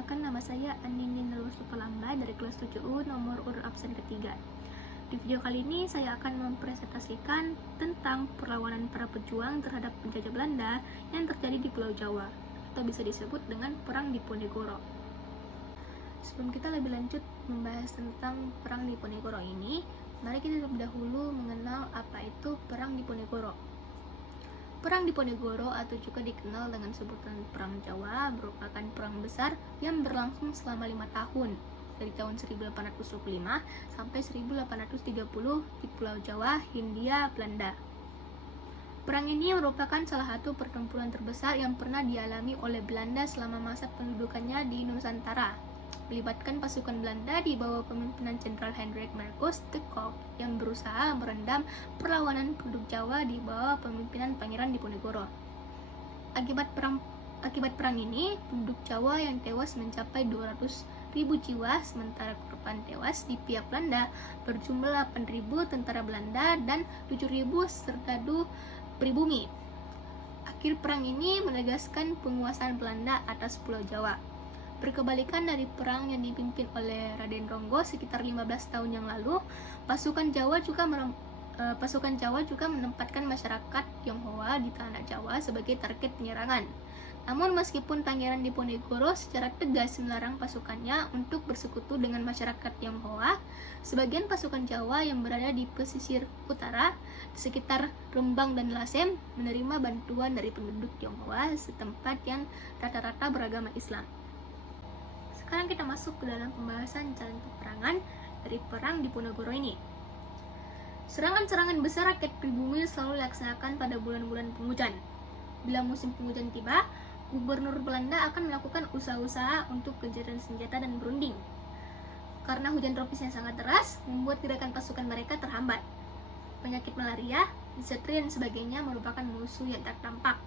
Perkenalkan, nama saya Anindin Palamba dari kelas 7U nomor urut absen ketiga. Di video kali ini saya akan mempresentasikan tentang perlawanan para pejuang terhadap penjajah Belanda yang terjadi di Pulau Jawa, atau bisa disebut dengan Perang Diponegoro. Sebelum kita lebih lanjut membahas tentang Perang Diponegoro ini, mari kita terlebih dahulu mengenal apa itu Perang Diponegoro. Perang Diponegoro atau juga dikenal dengan sebutan Perang Jawa merupakan perang besar yang berlangsung selama 5 tahun dari tahun 1825 sampai 1830 di Pulau Jawa, Hindia, Belanda. Perang ini merupakan salah satu pertempuran terbesar yang pernah dialami oleh Belanda selama masa pendudukannya di Nusantara, melibatkan pasukan Belanda di bawah pemimpinan Jenderal Hendrik Marcus de Kock yang berusaha merendam perlawanan penduduk Jawa di bawah pemimpinan Pangeran Diponegoro. Akibat perang ini, penduduk Jawa yang tewas mencapai 200.000 jiwa, sementara korban tewas di pihak Belanda berjumlah 8.000 tentara Belanda dan 7.000 serdadu pribumi. Akhir perang ini menegaskan penguasaan Belanda atas Pulau Jawa. Berkebalikan dari perang yang dipimpin oleh Raden Ronggo sekitar 15 tahun yang lalu, pasukan Jawa juga menempatkan masyarakat Tionghoa di tanah Jawa sebagai target penyerangan. Namun meskipun Pangeran Diponegoro secara tegas melarang pasukannya untuk bersekutu dengan masyarakat Tionghoa, sebagian pasukan Jawa yang berada di pesisir utara di sekitar Rembang dan Lasem menerima bantuan dari penduduk Tionghoa setempat yang rata-rata beragama Islam. Sekarang kita masuk ke dalam pembahasan jalan peperangan dari Perang Diponegoro ini. Serangan-serangan besar rakyat pribumi selalu dilaksanakan pada bulan-bulan penghujan. Bila musim penghujan tiba, gubernur Belanda akan melakukan usaha-usaha untuk gencatan senjata dan berunding. Karena hujan tropis yang sangat deras, membuat gerakan pasukan mereka terhambat. Penyakit malaria, disenteri dan sebagainya merupakan musuh yang tak tampak.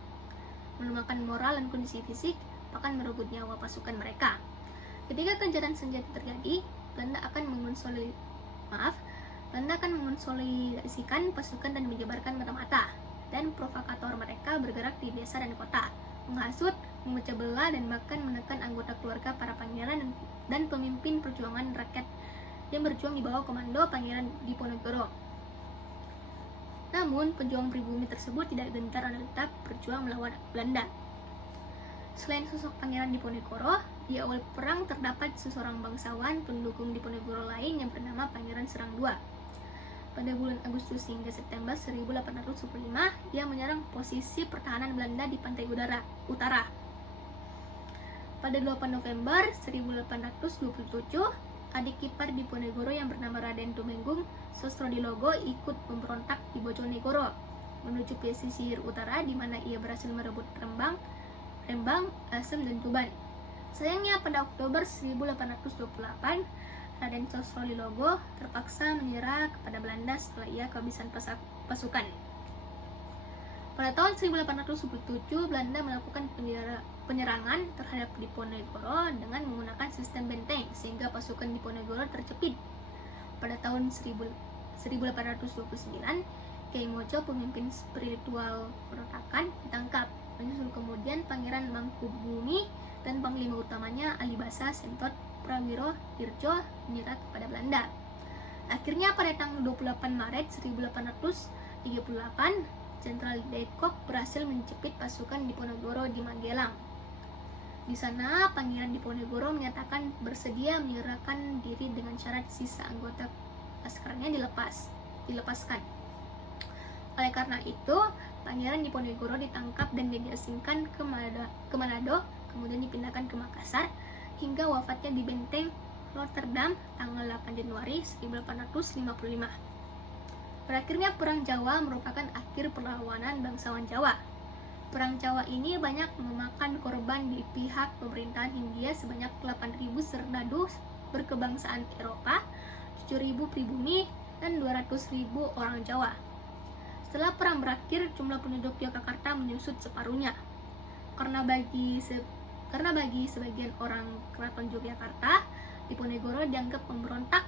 Melemahkan moral dan kondisi fisik, bahkan merenggut nyawa pasukan mereka. Ketika gencatan senjata terjadi, Belanda akan mengonsolidasikan pasukan dan menyebarkan mata-mata, dan provokator mereka bergerak di desa dan kota, menghasut, memecah belah, dan bahkan menekan anggota keluarga para pangeran dan pemimpin perjuangan rakyat yang berjuang di bawah komando Pangeran Diponegoro. Namun, pejuang pribumi tersebut tidak gentar dan tetap berjuang melawan Belanda. Selain sosok Pangeran Diponegoro, di awal perang terdapat seseorang bangsawan pendukung Diponegoro lain yang bernama Pangeran Serang II. Pada bulan Agustus hingga September 1825, dia menyerang posisi pertahanan Belanda di pantai utara. Pada 8 November 1827, adik ipar Diponegoro yang bernama Raden Tumenggung Sosrodilogo ikut memberontak di Bojonegoro menuju pesisir utara di mana ia berhasil merebut Rembang, Lasem, dan Tuban. Sayangnya pada Oktober 1828, Raden Sosrodilogo terpaksa menyerah kepada Belanda setelah ia kehabisan pasukan. Pada tahun 1827, Belanda melakukan penyerangan terhadap Diponegoro dengan menggunakan sistem benteng sehingga pasukan Diponegoro terjepit. Pada tahun 1829, Kiai Mojo, pemimpin spiritual pemberontakan, ditangkap. Menyusul kemudian Pangeran Mangkubumi dan panglima utamanya Alibasa Sentot Prawiro Dirjo menyerah kepada Belanda. Akhirnya pada tanggal 28 Maret 1838, Jenderal de Kock berhasil menjepit pasukan Diponegoro di Magelang. Di sana, Pangeran Diponegoro menyatakan bersedia menyerahkan diri dengan syarat sisa anggota pasukannya dilepaskan. Oleh karena itu, Pangeran Diponegoro ditangkap dan diasingkan ke Manado, kemudian dipindahkan ke Makassar, hingga wafatnya di Benteng Rotterdam tanggal 8 Januari 1855. Berakhirnya Perang Jawa merupakan akhir perlawanan bangsawan Jawa. Perang Jawa ini banyak memakan korban di pihak pemerintahan Hindia sebanyak 8.000 serdadu berkebangsaan Eropa, 7.000 pribumi, dan 200.000 orang Jawa. Setelah perang berakhir, jumlah penduduk Yogyakarta menyusut separuhnya. Karena bagi sebagian orang keraton Yogyakarta, Diponegoro dianggap pemberontak.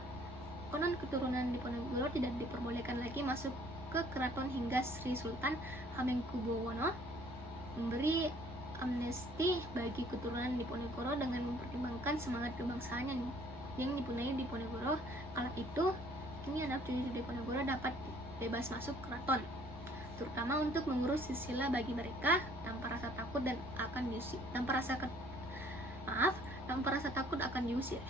Konon keturunan Diponegoro tidak diperbolehkan lagi masuk ke keraton hingga Sri Sultan Hamengkubuwono memberi amnesti bagi keturunan Diponegoro dengan mempertimbangkan memperjuangkan semangat kebangsaannya nih yang dipunyai Diponegoro. Kala itu, kini anak cucu Diponegoro dapat bebas masuk keraton, terutama untuk mengurus sila bagi mereka tanpa rasa takut akan diusir.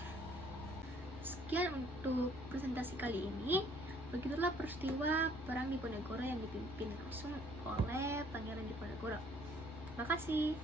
Sekian untuk presentasi kali ini. Begitulah peristiwa perang Diponegoro yang dipimpin langsung oleh Pangeran Diponegoro. Terima kasih.